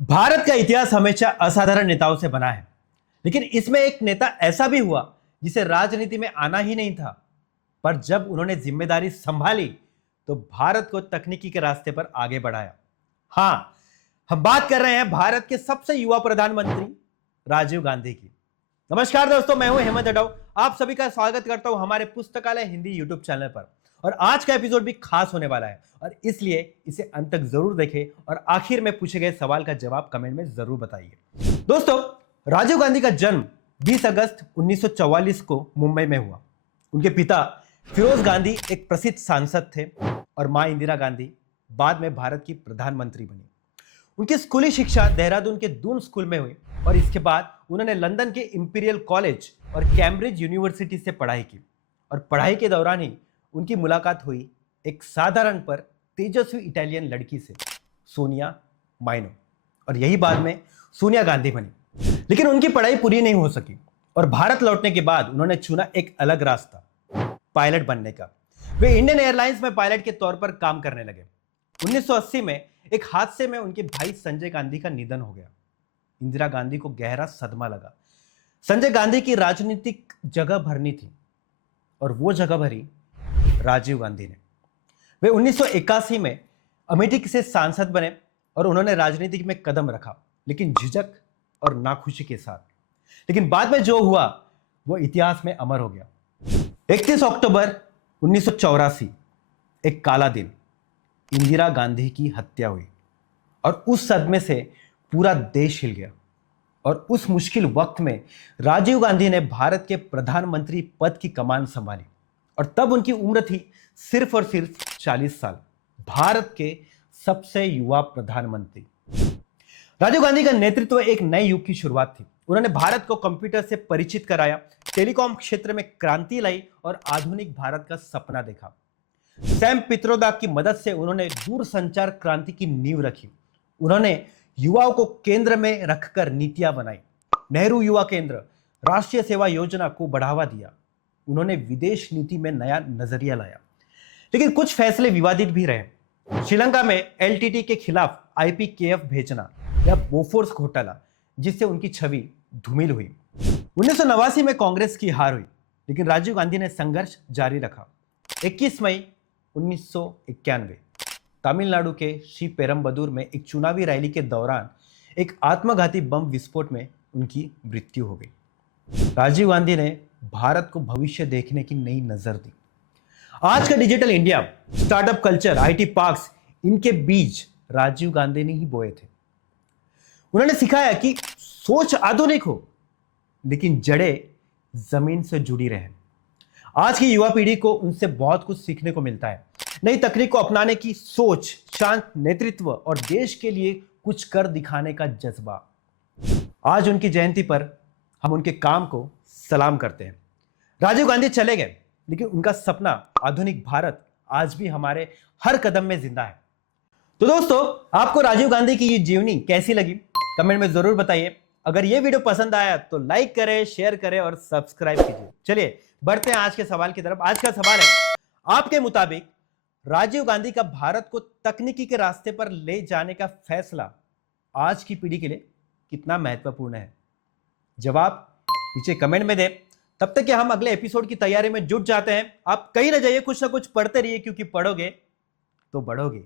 भारत का इतिहास हमेशा असाधारण नेताओं से बना है, लेकिन इसमें एक नेता ऐसा भी हुआ जिसे राजनीति में आना ही नहीं था, पर जब उन्होंने जिम्मेदारी संभाली तो भारत को तकनीकी के रास्ते पर आगे बढ़ाया। हाँ, हम बात कर रहे हैं भारत के सबसे युवा प्रधानमंत्री राजीव गांधी की। नमस्कार दोस्तों, मैं हूं हेमंत अडव। आप सभी का स्वागत करता हूं हमारे पुस्तकालय हिंदी यूट्यूब चैनल पर। और आज का एपिसोड भी खास होने वाला है और इसलिए इसे अंत तक जरूर देखें और आखिर में पूछे गए सवाल का जवाब कमेंट में जरूर बताइए। दोस्तों, राजीव गांधी का जन्म 20 अगस्त 1944 को मुंबई में हुआ। उनके पिता फिरोज गांधी एक प्रसिद्ध सांसद थे और मां इंदिरा गांधी बाद में भारत की प्रधानमंत्री बनी। उनकी स्कूली शिक्षा देहरादून के दून स्कूल में हुई और इसके बाद उन्होंने लंदन के इंपीरियल कॉलेज और कैम्ब्रिज यूनिवर्सिटी से पढ़ाई की। और पढ़ाई के दौरान ही उनकी मुलाकात हुई एक साधारण पर तेजस्वी इटालियन लड़की से, सोनिया माइनो, और यही बाद में सोनिया गांधी बनी। लेकिन उनकी पढ़ाई पूरी नहीं हो सकी और भारत लौटने के बाद उन्होंने चुना एक अलग रास्ता, पायलट बनने का। वे इंडियन एयरलाइंस में पायलट के तौर पर काम करने लगे। 1980 में एक हादसे में उनके भाई संजय गांधी का निधन हो गया। इंदिरा गांधी को गहरा सदमा लगा। संजय गांधी की राजनीतिक जगह भरनी थी और वो जगह भरी राजीव गांधी ने। वे 1981 में अमेठी से सांसद बने और उन्होंने राजनीति में कदम रखा, लेकिन झिझक और नाखुशी के साथ। लेकिन बाद में जो हुआ वो इतिहास में अमर हो गया। 31 अक्टूबर 1984, एक काला दिन, इंदिरा गांधी की हत्या हुई और उस सदमे से पूरा देश हिल गया। और उस मुश्किल वक्त में राजीव गांधी ने भारत के प्रधानमंत्री पद की कमान संभाली और तब उनकी उम्र थी सिर्फ और सिर्फ 40 साल। भारत के सबसे युवा प्रधानमंत्री राजीव गांधी का नेतृत्व एक नए युग की शुरुआत थी। उन्होंने भारत को कंप्यूटर से परिचित कराया, टेलीकॉम क्षेत्र में क्रांति लाई और आधुनिक भारत का सपना देखा। सैम पित्रोदा की मदद से उन्होंने दूरसंचार क्रांति की नींव रखी। उन्होंने युवाओं को केंद्र में रखकर नीतियां बनाई। नेहरू युवा केंद्र, राष्ट्रीय सेवा योजना को बढ़ावा दिया। उन्होंने विदेश नीति में नया नजरिया लाया, लेकिन कुछ फैसले विवादित भी रहे। श्रीलंका में एलटीटी के खिलाफ आईपीकेएफ भेजना या बोफोर्स घोटाला, जिससे उनकी छवि धूमिल हुई। 1989 में कांग्रेस की हार हुई, लेकिन राजीव गांधी ने संघर्ष जारी रखा। 21 मई 1991 तमिलनाडु के श्री पेरम्बदूर में एक चुनावी रैली के दौरान एक आत्मघाती बम विस्फोट में उनकी मृत्यु हो गई। राजीव गांधी ने भारत को भविष्य देखने की नई नजर दी। आज का digital India, startup culture, IT parks, इनके बीज राजीव गांधी ने ही बोए थे। उन्होंने सिखाया कि सोच आधुनिक हो, लेकिन जड़ें जमीन से जुड़ी रहे। आज की युवा पीढ़ी को उनसे बहुत कुछ सीखने को मिलता है। नई तकनीक को अपनाने की सोच, शांत नेतृत्व और देश के लिए कुछ कर दिखाने का जज्बा। आज उनकी जयंती पर हम उनके काम को सलाम करते हैं। राजीव गांधी चले गए, लेकिन उनका सपना आधुनिक भारत आज भी हमारे हर कदम में जिंदा है। तो दोस्तों, आपको राजीव गांधी की ये जीवनी कैसी लगी कमेंट में जरूर बताइए। अगर ये वीडियो पसंद आया तो लाइक करें, शेयर करें और सब्सक्राइब कीजिए। चलिए बढ़ते हैं आज के सवाल की तरफ। आज का सवाल है, आपके मुताबिक राजीव गांधी का भारत को तकनीकी के रास्ते पर ले जाने का फैसला आज की पीढ़ी के लिए कितना महत्वपूर्ण है? जवाब नीचे कमेंट में दें। तब तक कि हम अगले एपिसोड की तैयारी में जुट जाते हैं। आप कहीं ना जाइए, कुछ ना कुछ पढ़ते रहिए, क्योंकि पढ़ोगे तो बढ़ोगे।